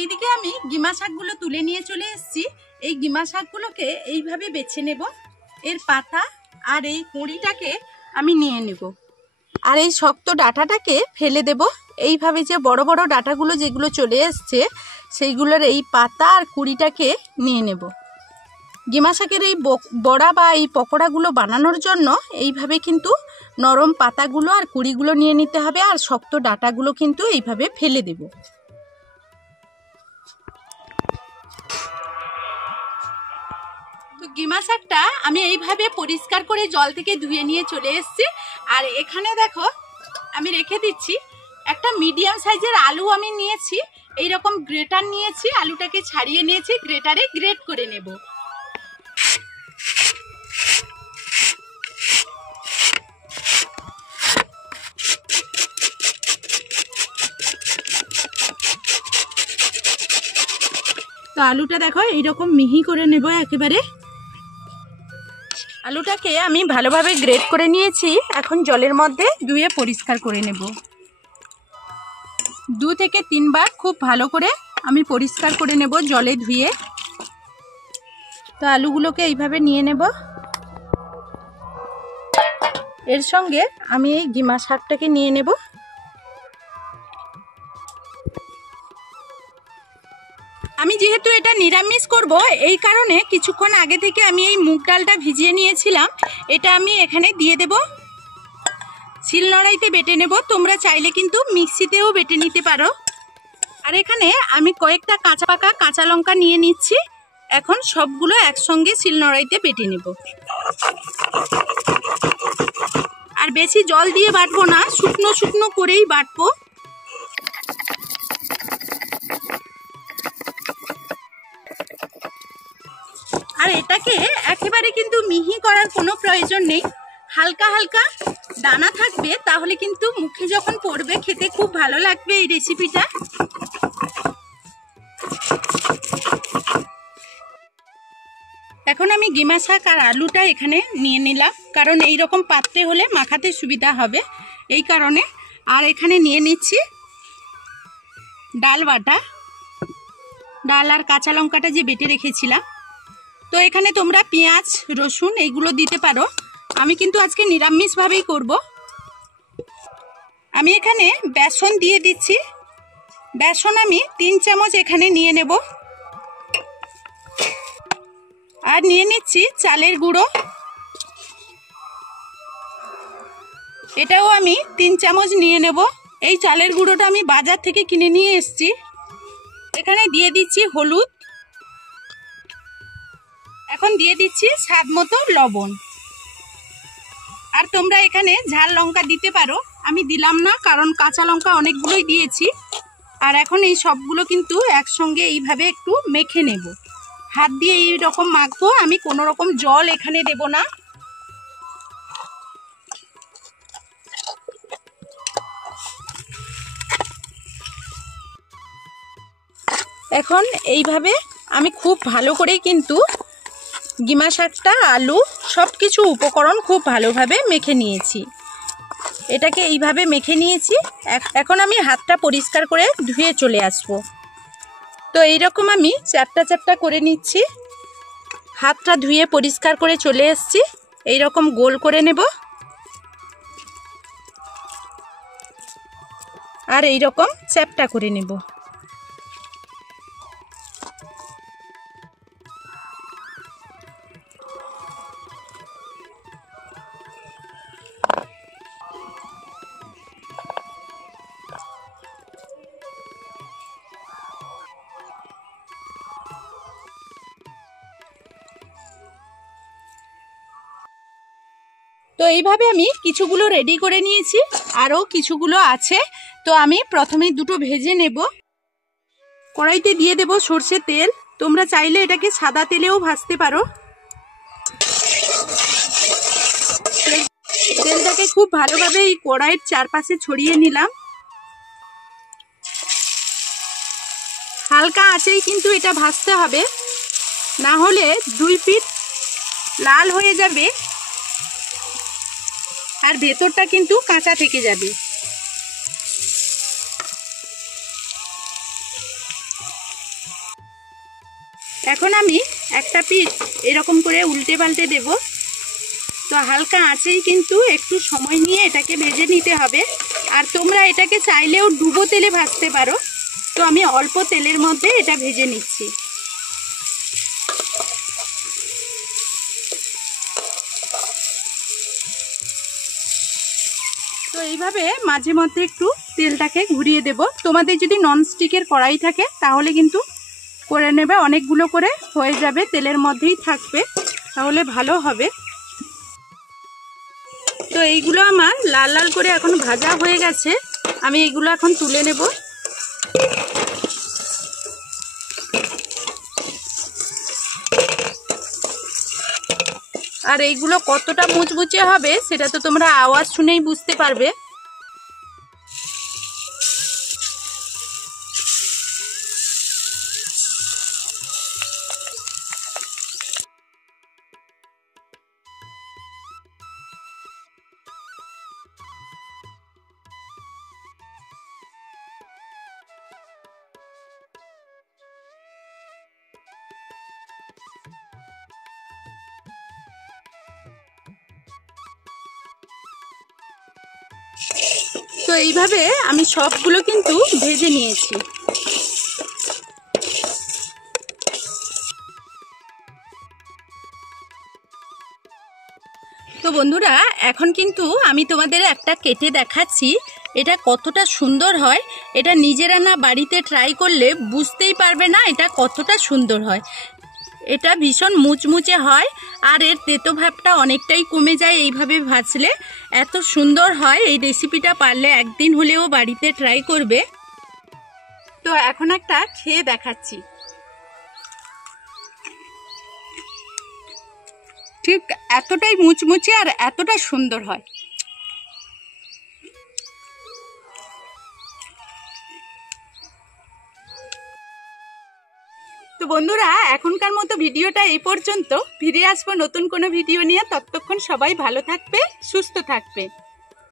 এইদিকে আমি গিমা শাকগুলো তুলে নিয়ে চলে এসেছি। এই গিমা শাকগুলোকে এইভাবে বেছে নেব। এর পাতা আর এই কুঁড়িটাকে আমি নিয়ে নেব, আর এই শক্ত ডাঁটাটাকে ফেলে দেব। এইভাবে যে বড় বড় ডাঁটাগুলো যেগুলো চলে এসছে সেইগুলোর এই পাতা আর কুঁড়িটাকে নিয়ে নেব। গিমা শাকের এই বড়া বা এই পকোড়াগুলো বানানোর জন্য এইভাবে কিন্তু নরম পাতাগুলো আর কুঁড়িগুলো নিয়ে নিতে হবে, আর শক্ত ডাঁটাগুলো কিন্তু এইভাবে ফেলে দেব। তো গিমা শাকটা আমি এইভাবে পরিষ্কার করে জল থেকে ধুয়ে নিয়ে চলে এসেছি। আর এখানে দেখো আমি রেখে দিচ্ছি একটা মিডিয়াম সাইজের আলু আমি নিয়েছি। এইরকম গ্রেটার নিয়েছি, আলুটাকে ছাড়িয়ে নিয়েছি, গ্রেটারে গ্রেট করে নেব। তো আলুটা দেখো এইরকম মিহি করে নেব একেবারে। আলুটাকে আমি ভালোভাবে গ্রেট করে নিয়েছি। এখন জলের মধ্যে ধুয়ে পরিষ্কার করে নেব। 2 থেকে 3 বার খুব ভালো করে আমি পরিষ্কার করে নেব জলে ধুয়ে। তো আলুগুলোকে এইভাবে নিয়ে নেব। এর সঙ্গে আমি এই গিমা শাকটাকে নিয়ে নেব। আমি যেহেতু এটা নিরামিষ করব, এই কারণে কিছুক্ষণ আগে থেকে আমি এই মুগ ডালটা ভিজিয়ে নিয়েছিলাম। এটা আমি এখানে দিয়ে দেব। শিলনোড়াইতে বেটে নেব, তোমরা চাইলে কিন্তু মিক্সিতেও বেটে নিতে পারো। আর এখানে আমি কয়েকটা কাঁচা পাকা কাঁচা লঙ্কা নিয়ে নিচ্ছি। এখন সবগুলো একসঙ্গে শিলনোড়াইতে বেটে নেব। আর বেশি জল দিয়ে বাটবো না, শুকনো শুকনো করেই বাটবো। আর এটাকে একেবারে কিন্তু মিহি করার কোনো প্রয়োজন নেই। হালকা হালকা দানা থাকবে, তাহলে কিন্তু মুখে যখন পড়বে খেতে খুব ভালো লাগবে এই রেসিপিটা। এখন আমি গিমা শাক আর আলুটা এখানে নিয়ে নিলাম, কারণ এই রকম পাত্রে হলে মাখাতে সুবিধা হবে এই কারণে। আর এখানে নিয়ে নিচ্ছি ডাল বাটা, ডাল আর কাঁচা লঙ্কাটা যে বেটে রেখেছিলাম। তো এখানে তোমরা পেঁয়াজ রসুন এইগুলো দিতে পারো, আমি কিন্তু আজকে নিরামিষভাবেই করব। আমি এখানে বেসন দিয়ে দিচ্ছি। বেসন আমি 3 চামচ এখানে নিয়ে নেব। আর নিয়ে নিচ্ছি চালের গুঁড়ো, এটাও আমি 3 চামচ নিয়ে নেব। এই চালের গুঁড়োটা আমি বাজার থেকে কিনে নিয়ে এসেছি। এখানে দিয়ে দিচ্ছি হলুদ। এখন দিয়ে দিচ্ছি স্বাদ মতো লবণ। আর তোমরা এখানে ঝাল লঙ্কা দিতে পারো, আমি দিলাম না কারণ কাঁচা লঙ্কা অনেকগুলোই দিয়েছি। আর এখন এই সবগুলো কিন্তু একসঙ্গে এইভাবে একটু মেখে নেব। হাত দিয়ে এই রকম মাখবো, আমি কোনো রকম জল এখানে দেব না। এখন এইভাবে আমি খুব ভালো করে কিন্তু গিমা শাকটা আলু সব কিছু উপকরণ খুব ভালোভাবে মেখে নিয়েছি। এটাকে এইভাবে মেখে নিয়েছি। এখন আমি হাতটা পরিষ্কার করে ধুয়ে চলে আসবো। তো এইরকম আমি চ্যাপটা চ্যাপটা করে নিচ্ছি। হাতটা ধুয়ে পরিষ্কার করে চলে এসেছি। এইরকম গোল করে নেব আর এইরকম চ্যাপটা করে নেব। তো এইভাবে আমি কিছুগুলো রেডি করে নিয়েছি, আরও কিছুগুলো আছে। তো আমি প্রথমে দুটো ভেজে নেব। কড়াইতে দিয়ে দেব সর্ষের তেল, তোমরা চাইলে এটাকে সাদা তেলেও ভাজতে পারো। তেলটাকে খুব ভালোভাবে এই কড়াইয়ের চারপাশে ছড়িয়ে নিলাম। হালকা আঁচেই কিন্তু এটা ভাজতে হবে, না হলে 2 পিঠ লাল হয়ে যাবে আর ভেতরটা কিন্তু কাঁচা থেকে যাবে। এখন আমি একটা পিঠ এরকম করে উল্টে পাল্টে দেব। তো হালকা আঁচেই কিন্তু একটু সময় নিয়ে এটাকে ভেজে নিতে হবে। আর তোমরা এটাকে চাইলেও ডুবো তেলে ভাজতে পারো। তো আমি অল্প তেলের মধ্যে এটা ভেজে নিচ্ছি। তো এইভাবে মাঝে মধ্যে একটু তেলটাকে ঘুরিয়ে দেব। তোমাদের যদি ননস্টিকের কড়াই থাকে তাহলে কিন্তু করে নেবে, অনেকগুলো করে হয়ে যাবে, তেলের মধ্যেই থাকবে, তাহলে ভালো হবে। তো এইগুলো আমার লাল লাল করে এখন ভাজা হয়ে গেছে, আমি এইগুলো এখন তুলে নেব। আর এইগুলো কতটা মুচমুচে হবে সেটা তো তোমরা আওয়াজ শুনেই বুঝতে পারবে। তো এইভাবে আমি সবগুলো কিন্তু ভেজে নিয়েছি। তো বন্ধুরা, এখন কিন্তু আমি তোমাদের একটা কেটে দেখাচ্ছি, এটা কতটা সুন্দর হয়। এটা নিজেরা না বাড়িতে ট্রাই করলে বুঝতেই পারবে না এটা কতটা সুন্দর হয়। এটা ভীষণ মুচমুচে হয় আর এর তেতো ভাবটা অনেকটাই কমে যায় এইভাবে ভাজলে। এত সুন্দর হয় এই রেসিপিটা, পারলে একদিন হলেও বাড়িতে ট্রাই করবে। তো এখন একটা খেয়ে দেখাচ্ছি, ঠিক এতটাই মুচমুচে আর এতটা সুন্দর হয়। তো বন্ধুরা, এখনকার মতো ভিডিওটা এই পর্যন্ত। ফিরে আসবো নতুন কোনো ভিডিও নিয়ে। ততক্ষণ সবাই ভালো থাকবে, সুস্থ থাকবে।